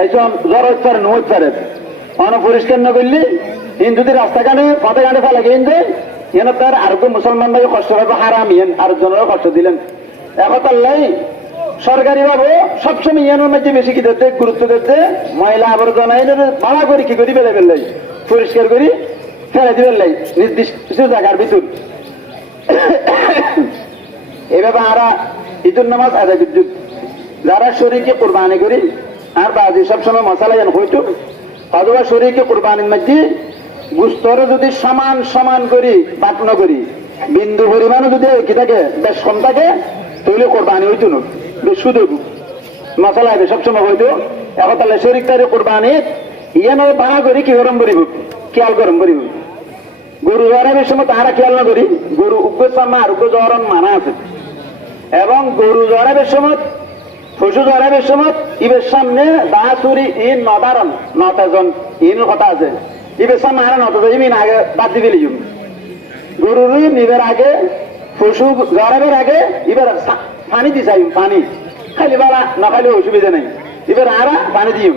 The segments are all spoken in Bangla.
এইসব জ্বর হচ্ছে নো হচ্ছে অন পরিষ্কার না করলি হিন্দুদি রাস্তাঘাটে পথে ঘাটে ফেলে গেন যে এনে তার আরোগ্য মুসলমান ভাই কষ্ট পাবে হারাম ইয়েন। আরেকজনেরও কষ্ট দিলেন। এখন তাল্লাই সরকারি ভাবে সবসময় ইয়ানোর মধ্যে বেশি কি দিতে গুরুত্ব দিতে মহিলা আবর্জনা এনে ভাড়া করে কি করি বেলে ফেললাই পরিষ্কার করি ফেলে দিবেন লাই, নির্দিষ্ট জায়গার ভিতর। এভাবে আমরা ঈদুল নামাজ আদায় যারা শরীরকে কোরবানি করি আর বাজি সবসময় মশালা যেন হইতো। অথবা শরীরকে কোরবানির মধ্যে গুস্তরে যদি সমান সমান করি, বাটন করি, বিন্দু পরিমাণও যদি কি থাকে, বেশ কম থাকে, তাহলে কোরবানি হইতো না, বেশ শুধু মশলা হবে সবসময় হইতো। এখন তাহলে শরীর তারে কোরবানি ইয়ে নয় বাড়া করি কি গরম করিব? খেয়াল গরম করিব। গরু জরাবের সময় তারা খেয়াল না করি। গরু উগ্র সামা আর উগ্র জরন মানা আছে। এবং গরু জরাবের সময়, পশু জরাবের সময় ইবের সামনে দা চুরি ইন নদারণ নতাজন ইন কথা আছে। ইবের সামনে আর নতাজন ইমিন আগে বাদ দিবি লিজুম গরুর নিবের আগে পশু জরাবের আগে এবার পানি দিছাই পানি। খালি বাবা না অসুবিধা নেই। এবার আরা পানি দিম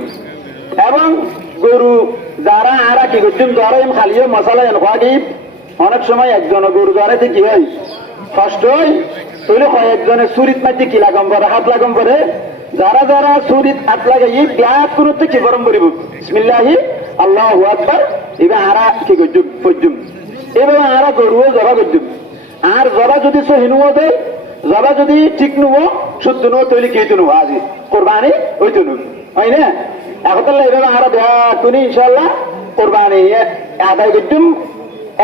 এবং গরু যারা আরা কি করছেন যারা এম খালিও মশলা খোয়া কি অনেক সময় একজন গরু জরাতে কি হয়? কষ্ট হয়। তাহলে কয়েকজনের চুরিত মাঝে কি লাগাম করে হাত লাগাম করে যারা যারা চুরিত হাত লাগাই ব্যাগ করতে কি গরম করিব বিসমিল্লাহি, আল্লাহ আকবার, এবার আরা কি করছুম করছুম এবার আরা গরুও জবা করছুম আর জবা যদি সহিনুও দেয় জবা যদি ঠিক নুবো শুদ্ধ নুবো তৈরি কে নেব আজি, কোরবানি ওই তো নুব হয় না? এখন তাহলে এভাবে আরও দেওয়া তুমি ইনশাল্লাহ কোরবানি আদায় করছুম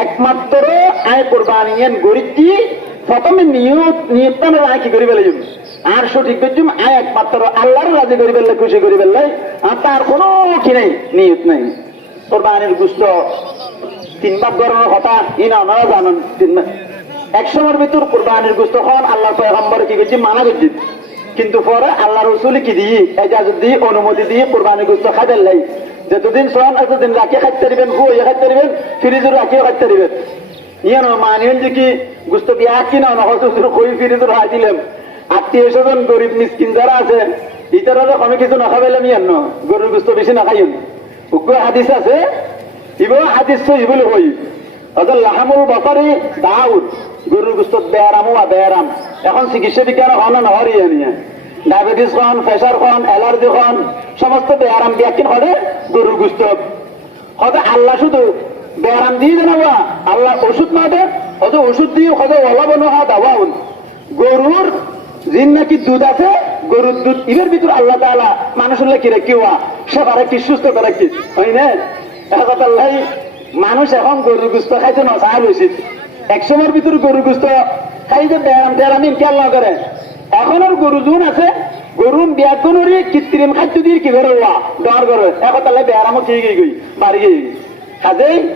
একমাত্র আয় কোরবানি এন গরিবটি প্রথমে নিয়ত নিয়তটা আয় কি করি ফেলে আর সঠিক করছুম আয় একমাত্র আল্লাহর রাজি করি ফেললে, খুশি করি ফেললে, আর তার কোনো কি নেই? নিয়ত নেই। কোরবানির গুস্ত, তিন ভাগ ধরনের কথা, ইনা ওনারা জানেন। তিন ভাগ এক সময়ের ভিতর কোরবানির গুস্ত হন আল্লাহ পয়গম্বর কি করছি? মানা করছি। কিন্তু পরে আল্লাহ রসুল কি দিয়ে? এজাজত দিয়ে, অনুমতি দিয়ে কোরবানির গুস্ত খাইতে লাই যতদিন সন এতদিন রাখি খাইতে দিবেন হুয়ে খাইতে দিবেন ফ্রিজের রাখিও খাইতে দিবেন ইয়ে মানিয়েন যে কি গুস্ত এক কিনা নহত কই ফ্রিজের হাই দিলাম আত্মীয় স্বজন গরিব মিসকিন যারা আছে ইতারা আমি কিছু নাখাবেলাম ইয়ান ন গরুর গুস্ত বেশি নাখাইন উগ্র হাদিস আছে, ইব হাদিস ইবুল হই অর্থাৎ লাহামুল বসারি দাউদ গরুর গুস্ত বেয়ারামো আর বেয়ারাম এখন চিকিৎসা বিজ্ঞান হন নহরি নিয়ে। ডায়াবেটিস খন প্রেশার খন অ্যালার্জি খন, সমস্ত বেয়ারাম দিয়ে কিন হলে গরুর গুস্ত হয়তো আল্লাহ শুধু বেয়ারাম দিয়ে দেন আল্লাহ ওষুধ না দেন হয়তো ওষুধ দিয়ে হয়তো অলবন হওয়া দাওয়া গরুর যিন নাকি দুধ আছে গরুর দুধ ইবের ভিতর আল্লাহ তাআলা মানুষের লেখি রেখি হওয়া সবার কি সুস্থ করে কি হয় না এখন আল্লাহ, মানুষ এখন গরুর গুস্ত খাইতে নসার হয়েছে এক সময়ের ভিতর গরুর গুস্ত খাইতে ব্যায়াম খেয়াল না করে এখন আর গরু জুন আছে গরুন বিয়ার কোনরি কৃত্রিম খাদ্য দিয়ে কি করে হওয়া ডর করে এখন তাহলে ব্যায়ামও খেয়ে গিয়ে গই বাড়ি গিয়ে কাজেই